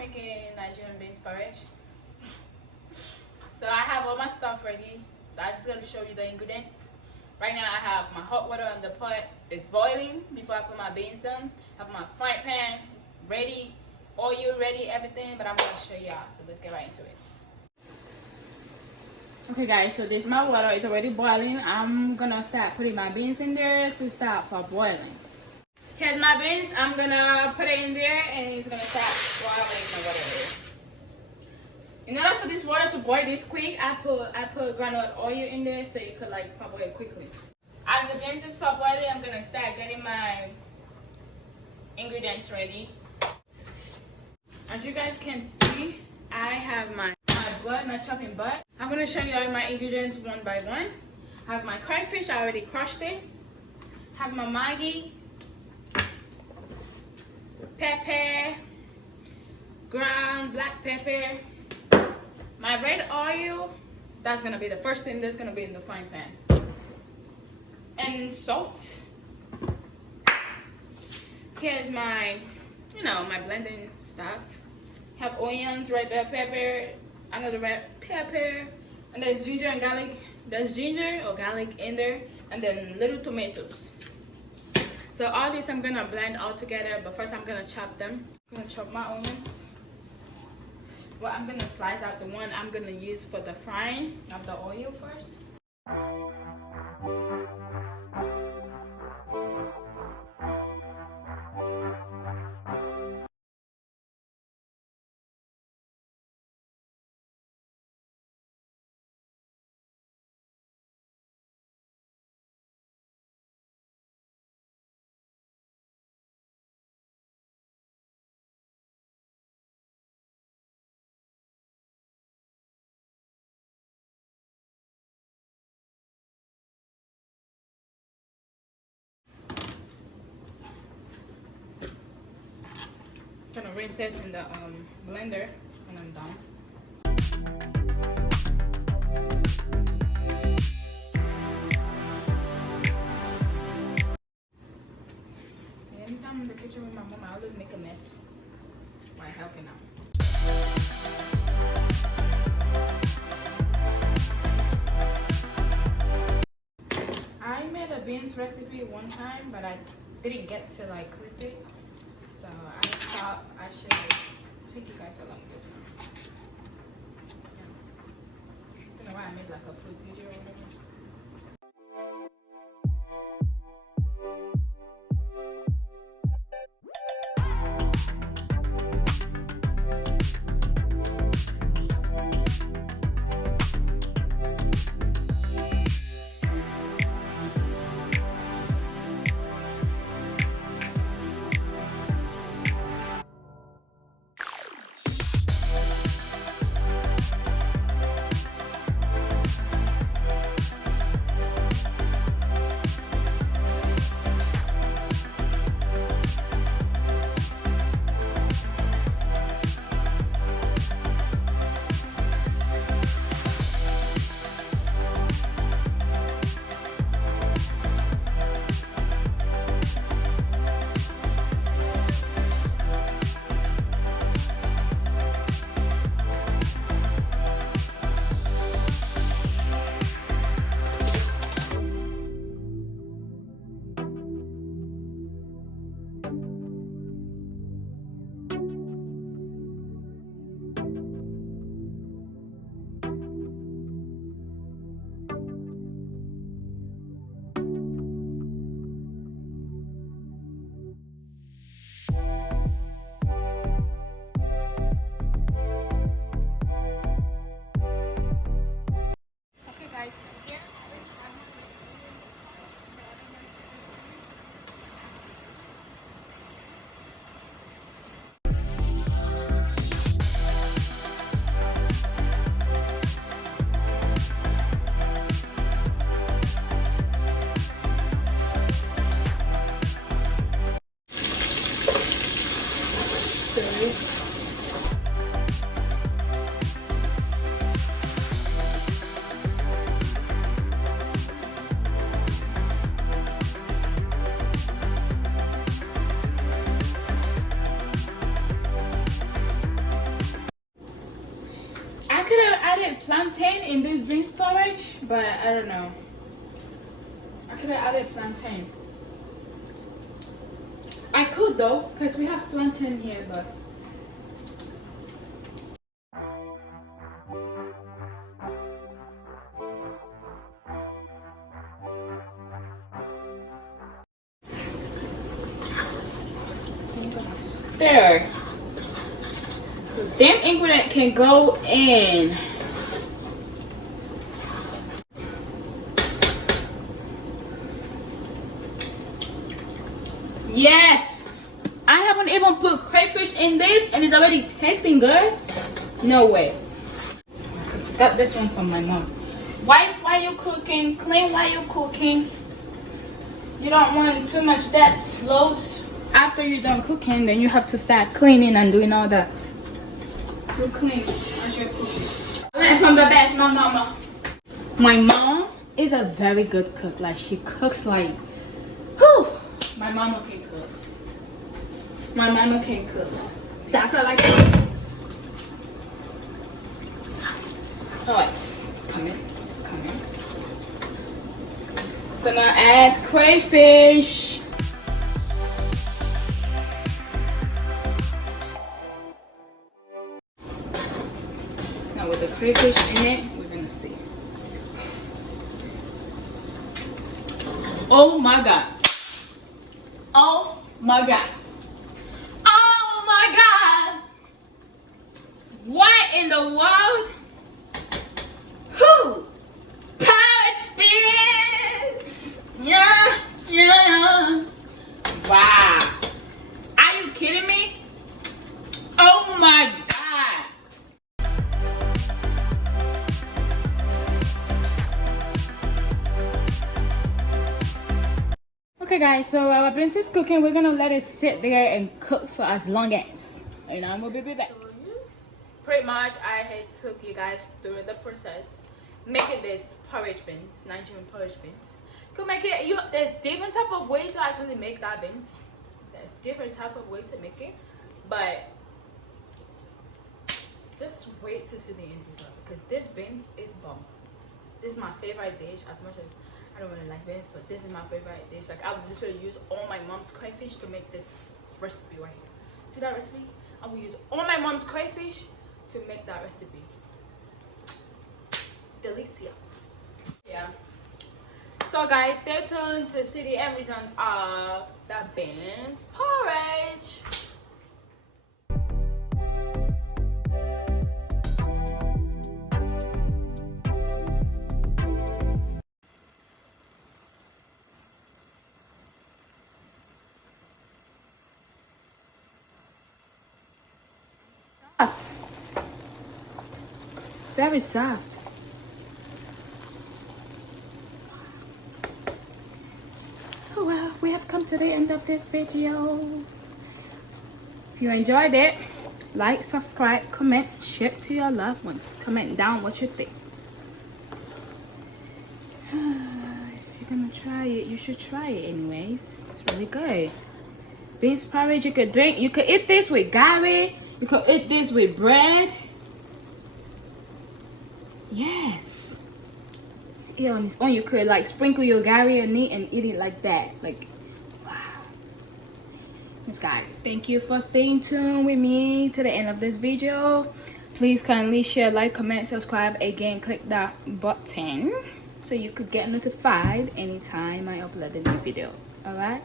making Nigerian beans porridge. So I have all my stuff ready. So I'm just gonna show you the ingredients. Right now I have my hot water on the pot. It's boiling before I put my beans in. I have my frying pan ready, oil ready, everything. But I'm gonna show y'all. So let's get right into it. Okay guys, so this is my water. It's already boiling. I'm gonna start putting my beans in there to start for boiling. Here's my beans. I'm gonna put it in there and it's gonna start boiling or whatever. In order for this water to boil this quick, I put granite oil in there so you could like parboil it quickly. As the beans is parboiling, I'm gonna start getting my ingredients ready. As you guys can see, I have my butt, my chopping butt. I'm gonna show you all my ingredients one by one. I have my crayfish, I already crushed it. I have my Maggi, pepper, ground black pepper, my red oil. That's gonna be the first thing that's gonna be in the frying pan. And salt. Here's my, my blending stuff. Have onions, red bell pepper, another red pepper, and there's ginger and garlic. There's ginger or garlic in there, and then little tomatoes. So all this I'm gonna blend all together, but first I'm gonna chop them. I'm gonna chop my onions. Well, I'm gonna slice out the one I'm gonna use for the frying of the oil first. Gonna rinse this in the blender when I'm done. See, anytime I'm in the kitchen with my mom, I always make a mess while helping out. I made a beans recipe one time, but I didn't get to like clip it. So I thought I should take you guys along this one. Yeah. It's been a while I made like a food video or whatever. plantain in this beans porridge, but I don't know. I could have added plantain. I could though, because we have plantain here, but I'm gonna stir. So damn ingredient can go in. Yes! I haven't even put crayfish in this and it's already tasting good? No way. Got this one from my mom. While you cooking, clean while you cooking. You don't want too much that loads. After you're done cooking, then you have to start cleaning and doing all that. To clean as you're cooking. Learn from the best, my mama. My mom is a very good cook. Like she cooks like, whew. My mama can cook. My mama can cook. That's all I can. Oh, it's coming. It's coming. Gonna add crayfish. Now with the crayfish in it, we're gonna see. Oh my god. Oh my god. Oh my god. What in the world? Who? Porridge beans. Yeah, yeah. Wow. Are you kidding me? Oh my god. Okay guys, so our beans is cooking. We're gonna let it sit there and cook for as long as, you know, we'll be back. Pretty much I had took you guys through the process making this porridge beans, Nigerian porridge beans. Could make it, there's different type of way to actually make that beans. There's different type of way to make it, but just wait to see the end result because this beans is bomb. This is my favorite dish. As much as I don't really like beans, but this is my favorite dish. Like I would literally use all my mom's crayfish to make this recipe right here. See that recipe? I will use all my mom's crayfish to make that recipe. Delicious. Yeah. So guys, stay tuned to see the end result of the beans porridge. Soft. Very soft. Oh well, we have come to the end of this video. If you enjoyed it, like, subscribe, comment, share to your loved ones. Comment down what you think. If you're gonna try it, you should try it anyways. It's really good. Beans porridge, you could drink, you could eat this with gari, you could eat this with bread. Yes. Yeah, on its own, you could like sprinkle your gari in it and eat it like that. Like, wow. Yes, guys, thank you for staying tuned with me to the end of this video. Please kindly share, like, comment, subscribe. Again, click that button so you could get notified anytime I upload a new video. All right.